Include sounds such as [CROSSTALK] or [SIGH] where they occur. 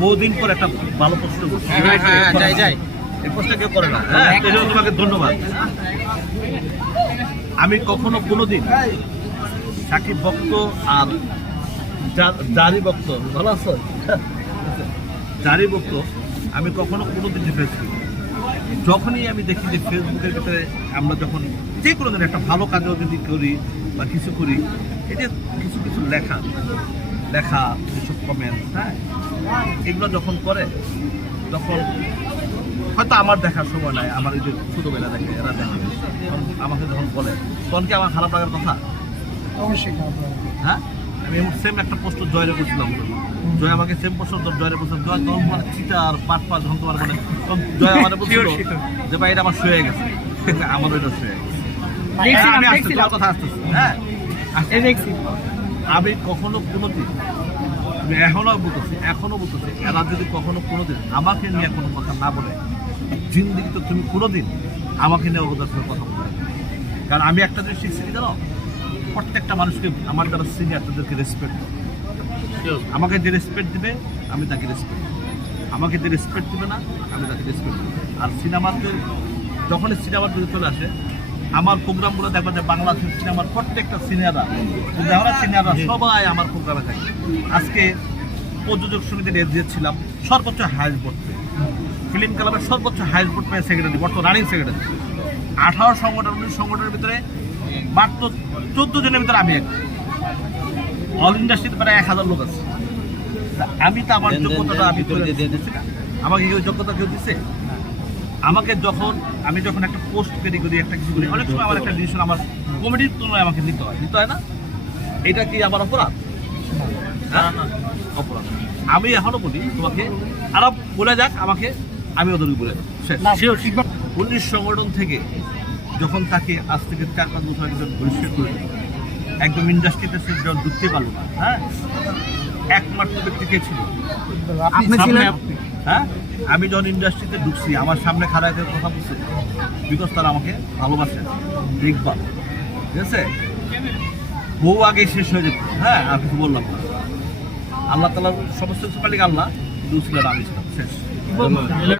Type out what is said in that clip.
বহুদিন পর একটা ভালো প্রশ্ন করছি। হ্যাঁ, হ্যাঁ, হ্যাঁ, যাই, যাই। এই প্রশ্ন কেউ করে না। হ্যাঁ তোমাকে ধন্যবাদ। আমি কখনো কোনোদিন সাকিব ভক্ত আর জারি ভক্ত ভালো আছো? জারি ভক্ত আমি কখনো কোনোদিন ডিফারেন্স করি যখনই আমি দেখি যে ফেসবুকের ভিতরে আমরা যখন যে কোনো দিন একটা ভালো কাজও যদি করি বা কিছু করি এটা কিছু কিছু লেখা। লেখা কিছু কমেন্ট হ্যাঁ? এগুলো যখন করে তখন হয়তো আমার দেখার সময় নাই আমার এই যে ছোটোবেলা দেখে এরা দেখে। আমাকে যখন বলে তখন কি আমার খারাপ লাগার কথা? অবশ্যই হ্যাঁ? আমি সেম একটা পোস্ট জয়রে করছিলাম। জয় আমাকে সেম পোস্ট জয়রে করছিলাম জয় তখন তোমার চিটা আর পাট পাট যখন তোমার মানে জয় আমার বলছিল [LAUGHS] যে ভাই এটা আমার শুয়ে গেছে। আমার ওইটা শুয়ে গেছে। আমি আসতেছি, কথা আসতেছি। হ্যাঁ? দেখছি। আমি কখনো কোনোদিন আমি এখনও বলতেছি এখনও বলতেছি, এরা যদি কখনো কোনোদিন আমাকে নিয়ে কোনো কথা না বলে, জিন্দিগি তো তুমি কোনোদিন আমাকে নিয়ে সঙ্গে কথা বলবে কারণ আমি একটা জিনিস শিখছি জানো? প্রত্যেকটা মানুষকে আমার যারা সিনিয়র তাদেরকে রেসপেক্ট আমাকে যে রেসপেক্ট দিবে, আমি তাকে রেসপেক্ট আমাকে যে রেসপেক্ট দিবে না, আমি তাকে রেসপেক্ট দেবো। আর সিনেমাতে যখনই সিনেমার দিকে চলে আসে আমার প্রোগ্রামগুলো দেখবেন যে বাংলাদেশের সিনেমার প্রত্যেকটা সিনিয়ররা দেখো সিনিয়ররা সবাই আমার প্রোগ্রামে থাকে। আজকে প্রযোজক সমিতির এসডিএ ছিলাম সর্বোচ্চ হাইস্ট ভোট পেয়ে। ফিল্ম ক্লাবের সর্বোচ্চ হাইস্ট ভোট পেয়ে সেক্রেটারি বর্তমান রানিং সেক্রেটারি আঠারো সংগঠন উনিশ সংগঠনের ভিতরে মাত্র চোদ্দ জনের ভিতরে আমি এক অল ইন্ডাস্ট্রিতে প্রায় এক হাজার লোক আছে। আমি তো আমার যোগ্যতাটা আমি দিয়ে দিচ্ছি। না আমাকে কেউ যোগ্যতা কেউ দিচ্ছে আমাকে যখন আমি যখন একটা পোস্ট তৈরি করি একটা কিছু করি অনেক সময় আমার একটা ডিসিশন আমার কমিটির তুলনায় আমাকে নিতে হয়। নিতে হয় না? এটা কি আমার অপরাধ? হ্যাঁ? অপরাধ। আমি এখনও বলি তোমাকে আরও বলে যাক আমাকে আমি ওদেরকে বলে ঠিকভাবে পুলিশ সংগঠন থেকে যখন তাকে আজ থেকে চার পাঁচ বছর আগে যখন বহিষ্কার করে একদম ইন্ডাস্ট্রিতে সে যখন ঢুকতে পারল না হ্যাঁ? একমাত্র ব্যক্তি কে ছিল। হ্যাঁ? আমি যখন ইন্ডাস্ট্রিতে ঢুকছি, আমার সামনে খারাপ কথা বলছে। বিকজ তারা আমাকে ভালোবাসে। দেখবার ঠিক আছে? বহু আগে শেষ হয়ে যেত। হ্যাঁ আর কিছু বললাম না। আল্লাহ তালা সমস্ত কিছু আল্লাহ। কিন্তু আমি শেষ।